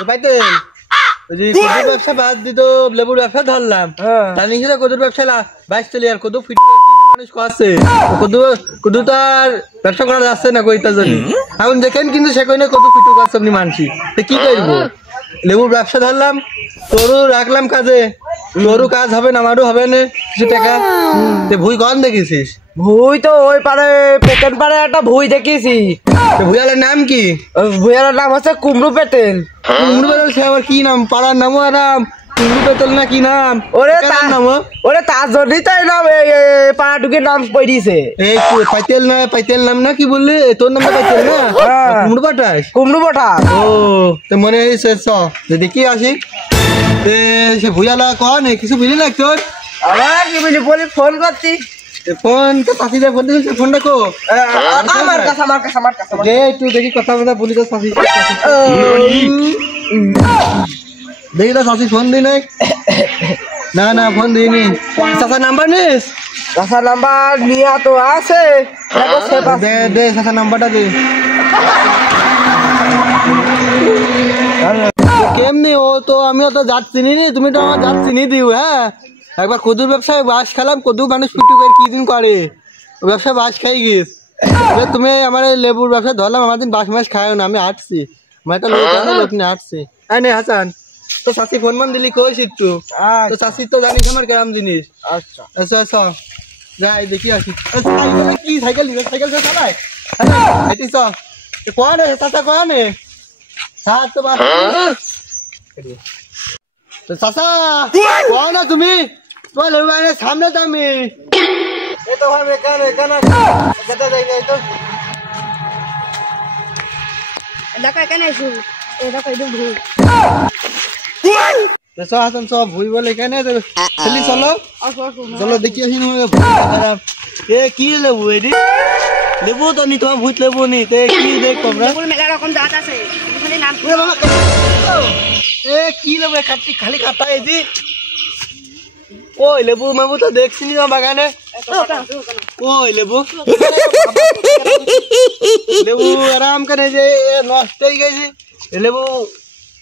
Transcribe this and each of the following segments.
পাইতেন ওই যে কদুর ব্যবসা বাদ দিত লেবুর ব্যবসা ধরলাম তার নিজেরা কদুর ব্যবসা বাইশ চলি আর কদু ফিট মানুষ করছে কদু তো আর ব্যবসা করা যাচ্ছে না কইতা জানি এখন দেখেন কিন্তু সে কই না কদু ফিটু করছে আপনি মানছি কি করবো লেবুর ব্যবসা ধরলাম তোরও রাখলাম কাজে তোরও কাজ হবে না আমারও হবে না কিছু টাকা ভুই কখন দেখেছিস ভুই তো ওই পারে পেটেন পারে একটা ভুই দেখেছি ভুইয়ালের নাম কি ভুইয়ার নাম হচ্ছে কুমড়ু পেটেল সে আবার কি নাম পাড়ার নামও আরাম কুমড়ু পেতেল না কি নাম ওরে তার নাম ওরে তার জন্যই তাই নাম পাড়াটুকির নাম পড়িয়েছে এই পাইতেল নাম না কি বললি তোর নামটা পাইতেল না কুমড়ু পাঠাস কুমড়ু পাঠা ও তো মনে হয়েছে দেখি আসি সে ভুইয়ালা কন কিছু বুঝলি না তোর আমার কি বলি বলি ফোন করছি ফোন তো চাষিদের ফোন দিয়েছে ফোনটা কো আমার কাছে দে একটু দেখি কথা বলি তো চাষি দেখি তো চাষি ফোন দিই না ফোন দিইনি চাষার নাম্বার নিস চাষার নাম্বার নিয়ে তো আছে দে চাষার নাম্বারটা দে কেমনি ও তো আমিও তো জাত চিনি নি তুমি তো আমার জাত চিনি দিও হ্যাঁ একবার কদুর ব্যবসায় বাস খেলাম কদু মানুষ পিটু করে কি দিন করে ব্যবসায় বাস খাই গিস তুমি আমার লেবুর ব্যবসা ধরলাম আমার দিন বাস মাস খায় না আমি হাঁটছি আমার একটা লোক নিয়ে হাঁটছি হ্যাঁ নে হাসান তো চাষি ফোন মান দিলি কইস একটু তো চাষি তো জানিস আমার কেরাম জিনিস আচ্ছা আচ্ছা যাই দেখি আসি কি সাইকেল চালায় এটি কোয়ানে চাষা কোয়ানে সাত তো বাস তো চাষা কোয়া না তুমি তোমার লেবু বাগানের সামনে তো আমি এই তো ভাবে এখানে যেতে যাই না তো দেখো এখানে এসো এই দেখো একদম ভুল হাসান সব ভুই বলে এখানে চলি চলো দেখি আসি খারাপ এ কি লেবু এটি লেবু তো নি তোমার ভূত লেবু নি তে কি দেখ তোমরা মেলা রকম জাত আছে এখানে নাম এ কি লেবু খালি কাটা এদি ওই লেবু মাবু তো দেখছি নি তোমার বাগানে ওই লেবু আরাম করে যে নষ্ট হয়ে গেছে লেবু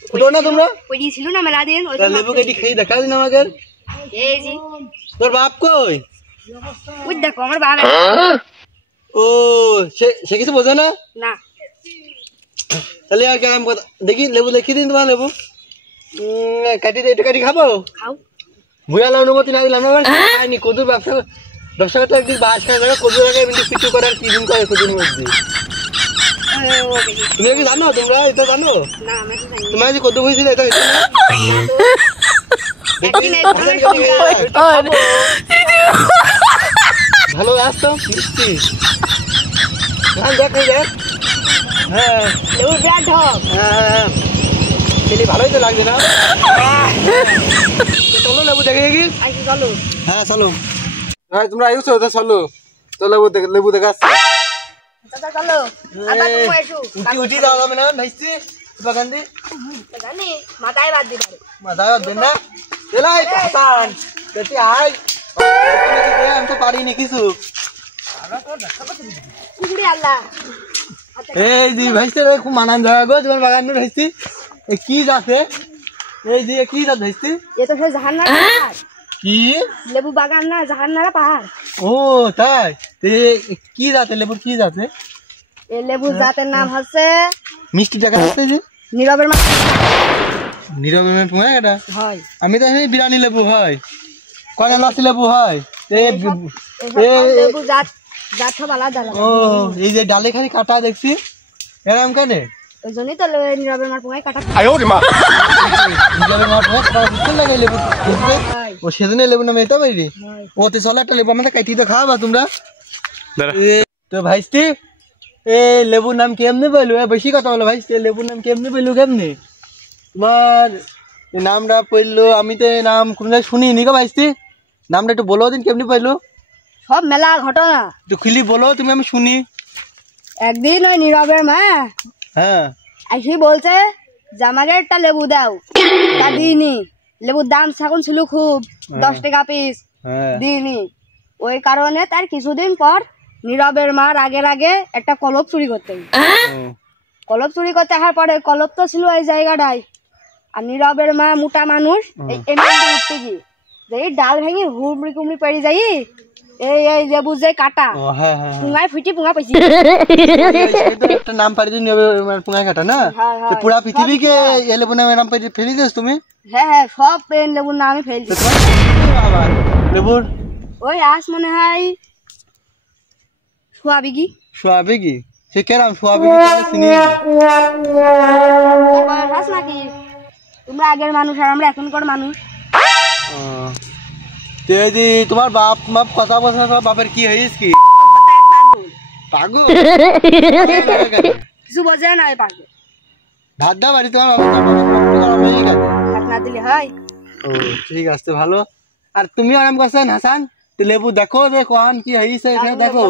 ফুটো না তোমরা ছিল না মেলা দিন লেবু কেটে খেয়ে দেখা দিন আমাকে এই জি তোর বাপ কই ওই দেখো আমার বাবা ও সে কিছু বোঝে না না তাহলে আর কেরাম কথা দেখি লেবু দেখি দিন তোমার লেবু কাটি দে একটু কাটি খাবো খাও ভুয়ালা অনুমতি না দিলাম আমার খাইনি কদুর ব্যবসা করতে একদিন বাস খাই যাবে কদুর আগে পিছু করার কি দিন করে কদুর মধ্যে তুমি কি জানো তোমরা এটা জানো না আমি তো জানি তোমার যে কদু হয়েছিল এটা ভালো আসতো মিষ্টি দেখ হ্যাঁ লেবুর বিরাট ঢপ হ্যাঁ খেলি ভালোই তো লাগছে না চলো লেবু দেখে দেখি চলো হ্যাঁ চলো হ্যাঁ তোমরা আইছো তো চলো চলো লেবু দেখাচ্ছি চলো আবার তুমি এসো উঠি যাও যাবে না ভাইছি বাগান দি জানি মাথায় বাদ দিবা মাথায় বাদ দেন না এলাই পাতান তুই আই আমি তো পারিনি কিছু আল্লাহ এই জি ভাইছি খুব মানান জায়গা গো তোমার বাগান ভাইছি কি যাচ্ছে এই যে কি জাত ভাইছি এ তো সেই জাহান্নার পাহাড় কি লেবু বাগান না জাহান্নার পাহাড় ও তাই কি জাতে লেবুর কি জাতে এই লেবু জাতের নাম হচ্ছে মিষ্টি টাকা আছে যে নীরবের মা নীরবের মা এটা হয় আমি তো জানি বিরানি লেবু হয় কয়লা লসি লেবু হয় লেবু জাত সব আলাদা আলাদা ও এই যে ডালে খালি কাটা দেখছি এরকম কেন ওই জন্যই তো নীরবের মার পোঙায় কাটা নীরবের মার পোঙায় কাটা লাগে লেবু ও সেদিন লেবু নামে এটা বাইরে ওতে চলো একটা লেবু আমাদের কাটি তো খাওয়াবা তোমরা তো ভাইস্তি এ লেবুর নাম কেমনে বললো বেশি কথা বলো ভাইস্তি লেবুর নাম কেমনে বললো কেমনে তোমার নামটা পড়লো আমি তো নাম কোন জায়গায় শুনিনি গো ভাইস্তি নামটা একটু বলো দিন কেমনি পাইলো সব মেলা ঘটনা একটু খুলি বলো তুমি আমি শুনি একদিন ওই নীরবের মা হ্যাঁ এসে বলছে যে আমাকে একটা লেবু দাও তা দিইনি লেবুর দাম এখন ছিল খুব 10 টাকা পিস দিইনি ওই কারণে তার কিছুদিন পর নীরবের মার আগে একটা কলপ চুরি করতে কলপ চুরি করতে আসার পরে কলপ তো ছিল এই জায়গাটায় আর নীরবের মা মোটা মানুষ এমনি উঠতে গিয়ে যাই ডাল ভেঙে হুমড়ি কুমড়ি পড়ে যাই এই লেবু যে কাটা পুঙায় ফিটি পুঙা পাইছি একটা নাম পারি দিন পুঙা কাটা না পুরা পৃথিবীকে এই লেবু নামে নাম পারি ফেলি দিস তুমি হ্যাঁ সব পেন লেবুর নামে ফেলছি লেবুর ওই আস মনে হয় সোয়াবিগি সোয়াবিগি সে কেরাম সোয়াবিগি চিনি হাস নাকি তোমরা আগের মানুষ আর আমরা এখনকার মানুষ তোমার বাপ মাপ কথা বলছে তোমার বাপের কি হয়েছে কি পাগল কিছু বোঝে না পাগল ভাত দা বাড়ি তোমার বাবা ভাত না দিলে হয় ও ঠিক আছে ভালো আর তুমি আরাম করছেন হাসান লেবু দেখো যে কোন কি হয়েছে দেখো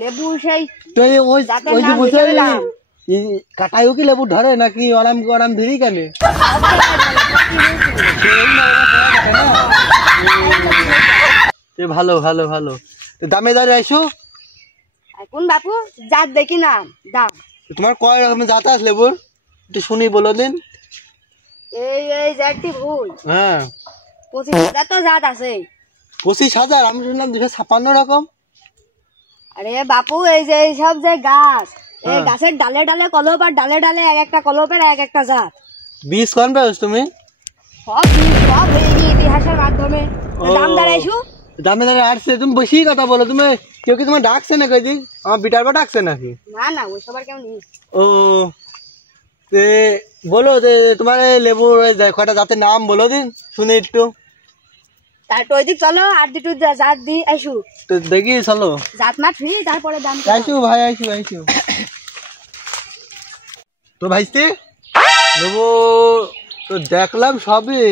লেবু সেই তো ওই যে বলছে কাটাইও কি লেবু ধরে নাকি আরাম আরাম ধরি কেন ভালো ভালো ভালো দামে দাঁড়িয়ে আইসো কোন বাপু জাত দেখি না দাম তোমার কয় রকমের জাত আছে লেবুর একটু শুনি বলো দিন এই জাতটি ভুল হ্যাঁ 25,000 তো জাত আছে 25,000 আমি শুনলাম 256 রকম আরে বাপু এই যে সব যে গাছ এই গাছের ডালে ডালে কলপ আর ডালে ডালে এক একটা কলপের এক একটা জাত বীজ কোন পাওছ তুমি সব এই ইতিহাসের মাধ্যমে দাম দাঁড়াইছো দামে দাঁড়িয়ে আসছে তুমি বেশি কথা বলো তুমি কেউ কি তোমার ডাকছে না কই দিন আমার বিটার বা ডাকছে নাকি না ওই সবার কেমন ও তে বলো যে তোমার লেবুর কয়টা জাতের নাম বলো দিন শুনি একটু তারপর ওইদিক চলো আর দুটো জাত দি আইসু তো দেখি চলো জাত মাঠ ফ্রি তারপরে দাম আইসু ভাই আইসু তো ভাইস্তি লেবু তো দেখলাম সবই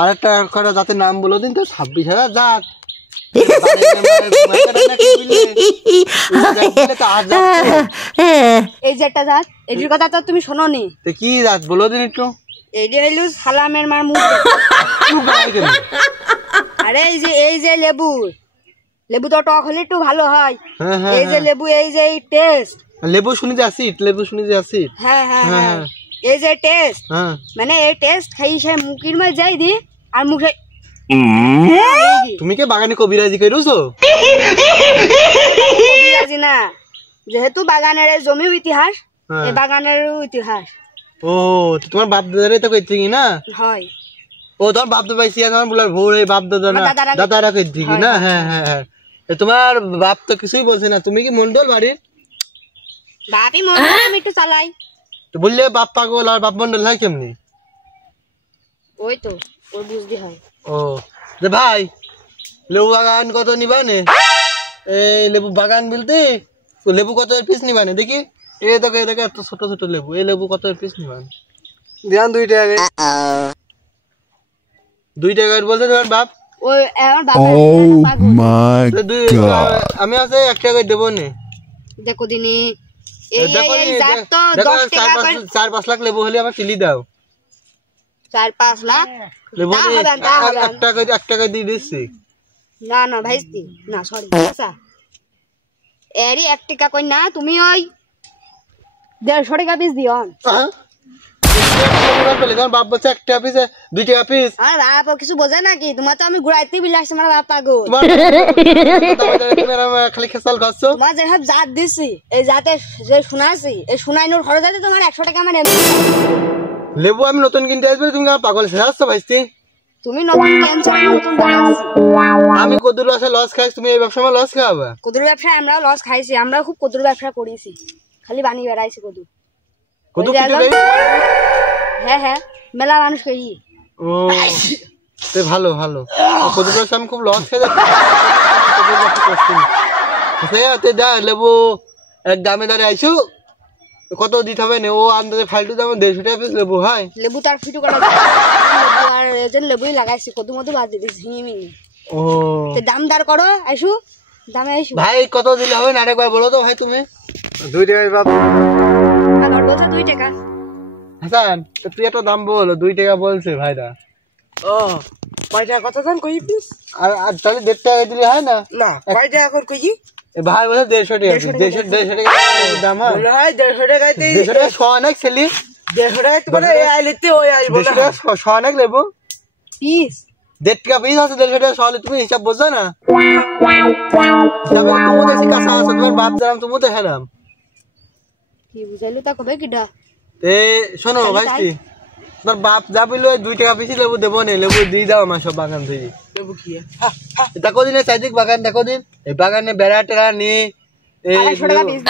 আর একটা কয়টা জাতের নাম বলো দিন তো 26,000 জাত এই যে একটা জাত এটির কথা তো তুমি শোনো নি তো কি জাত বলো দিন একটু এইটা হইলো সালামের মার মুখ আরে এই যে লেবু তো টক হলে একটু ভালো হয় এই যে লেবু এই যে টেস্ট লেবু শুনি যে অ্যাসিড হ্যাঁ এই যে টেস্ট মানে এই টেস্ট খাই সে মুখের মধ্যে যাই দি আর মুখে তুমি কি বাগানে কবিরাজি কইরছো কবিরাজি না যেহেতু বাগানের জমির ইতিহাস এই বাগানের ইতিহাস ও তোমার বাপ দাদারে তো কইতে কি না হয় ও তোমার বাপ দাদা পাইছি তোমার বলার ভোর এই বাপ দাদা না দাদারা কইতে কি না হ্যাঁ তোমার বাপ তো কিছুই বলছে না তুমি কি মন্ডল বাড়ির বাপই মন্ডল আমি একটু চালাই তো বললে বাপ পাগল আর বাপ মন্ডল হয় কেমনি ওই তো ওই বুঝতে হয় ও যে ভাই লেবু বাগান কত নিবানে এই লেবু বাগান বলতে তো লেবু কত পিস নিবানে দেখি এই দেখো এত ছোট ছোট লেবু এই লেবু কত পিস নিবান ধ্যান 2 টাকা 2 টাকা বলতে তোমার বাপ ওই আমার বাপ আমি আছে 1 টাকা দেব নে দেখো দিনি এই জাত তো 10 টাকা করে 4-5 লাখ লেবু হলে আমার কিলি দাও 4-5 লাখ লেবু 1 টাকা দিয়ে দিচ্ছি না ভাইস্তি না সরি আচ্ছা এরি 1 টাকা কই না তুমি ওই 150 টাকা পিস দিও তোমার বাপ বলছে 1 টাকা পিস 2 টাকা পিস আর বাপ কিছু বোঝে নাকি তোমার তো আমি ঘুরাইতে বিলাসি আমার বাপ পাগল খালি খেসাল খাচ্ছো তোমার যে সব জাত দিছি এই জাতে যে শোনাছি এই শোনাইনোর খরচ আছে তোমার 100 টাকা আমার লেবু আমি নতুন কিনতে আসবে তুমি পাগল শেষ ভাইস্তি তুমি নতুন টেনশন নতুন আমি কদুর ব্যবসা লস খাইছি তুমি এই ব্যবসা লস খাওয়াবা কদুর ব্যবসা আমরা লস খাইছি আমরা খুব কদুর ব্যবসা করেছি খালি বানি বেড়াইছি কদু হ্যাঁ মেলা মানুষ কই ও তে ভালো কদুর ব্যবসা আমি খুব লস খাই যাচ্ছি দা লেবু এক দামে দাঁড়িয়ে আইসু কত দিতে হবে না ও আন্দাজে ফালতু দাম 150 টাকা পিস লেবু হয় লেবু তার ফিটু করা আর এজেন লেবুই লাগাইছি কত মতো বাদ দিছি ঝিমি ও তে দামদার করো আইসু দামে আইসু ভাই কত দিলে হবে না আরেকবার বলো তো ভাই তুমি 2 টাকা বাপ আমার বলছে 2 টাকা হাসান তো তুই এত দাম বল 2 টাকা বলছে ভাইরা ও কয় টাকা কত দাম কই পিস আর তাহলে 1.5 টাকা দিলে হয় না না কয় টাকা কর কই ভাই বলে 150 টাকা 150 টাকা দাম হয় 150 টাকা 150 টাকা শোয়া না ছেলে দেহরে তোমার এই আইলিতে ওই আইব না 150 টাকা শ অনেক লেবু পিস 1.5 টাকা পিস আছে 150 টাকা শহরে তুমি হিসাব বোঝো না তবে তুমি দেখছি কাঁচা আছে তোমার বাপ জানাম তুমি দেখালাম কি বুঝাইলো তা কবে কিডা এ শোনো ভাইস্তি তোমার বাপ যা বললো 2 টাকা পিস লেবু দেবো না লেবু দিয়ে দাও আমার সব বাগান থেকে লেবু কি দেখো দিন চাইদিক বাগান দেখো দিন এই বাগানে বেড়া টেরা নিয়ে এই 250 টাকা পিস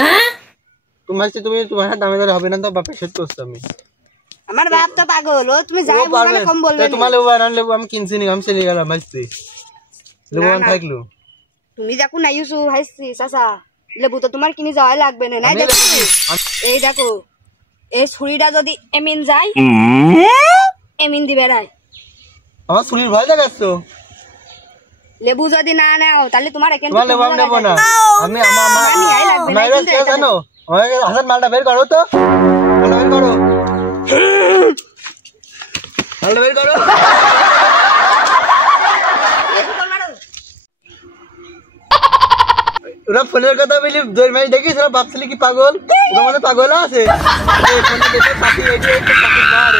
তুমি তোমার দামে ধরে হবে না তো বাপের সেট করছো আমি আমার বাপ তো পাগল ও তুমি যাই বললে কম বলবে না। তোমার লেবু বানান লেবু আমি কিনছি নি আমি চলে গেলাম ভাইস্তি লেবু না, আন না। থাকলো তুমি যাকু নাইছু হাইছি চাচা লেবু তো তোমার কিনে যাওয়াই লাগবে না নাই দেখো এই দেখো এই ছুরিটা যদি এমিন যায় এমিন দিবে রাই আমার শরীর ভয় লাগাচ্ছো লেবু যদি না নাও তাহলে তোমার এখান তোমার লেবু আমি নেবো না আমি আমার কে জানো আমাকে হাসান মালটা বের করো তো মালটা বের করো মালটা বের করো ওরা ফোনের কথা বলি 2 মিনিট দেখিস ওরা ভাবছিলি কি পাগল ওরা মধ্যে পাগল আছে ফোনে দেখে পাখি এই পাখি মার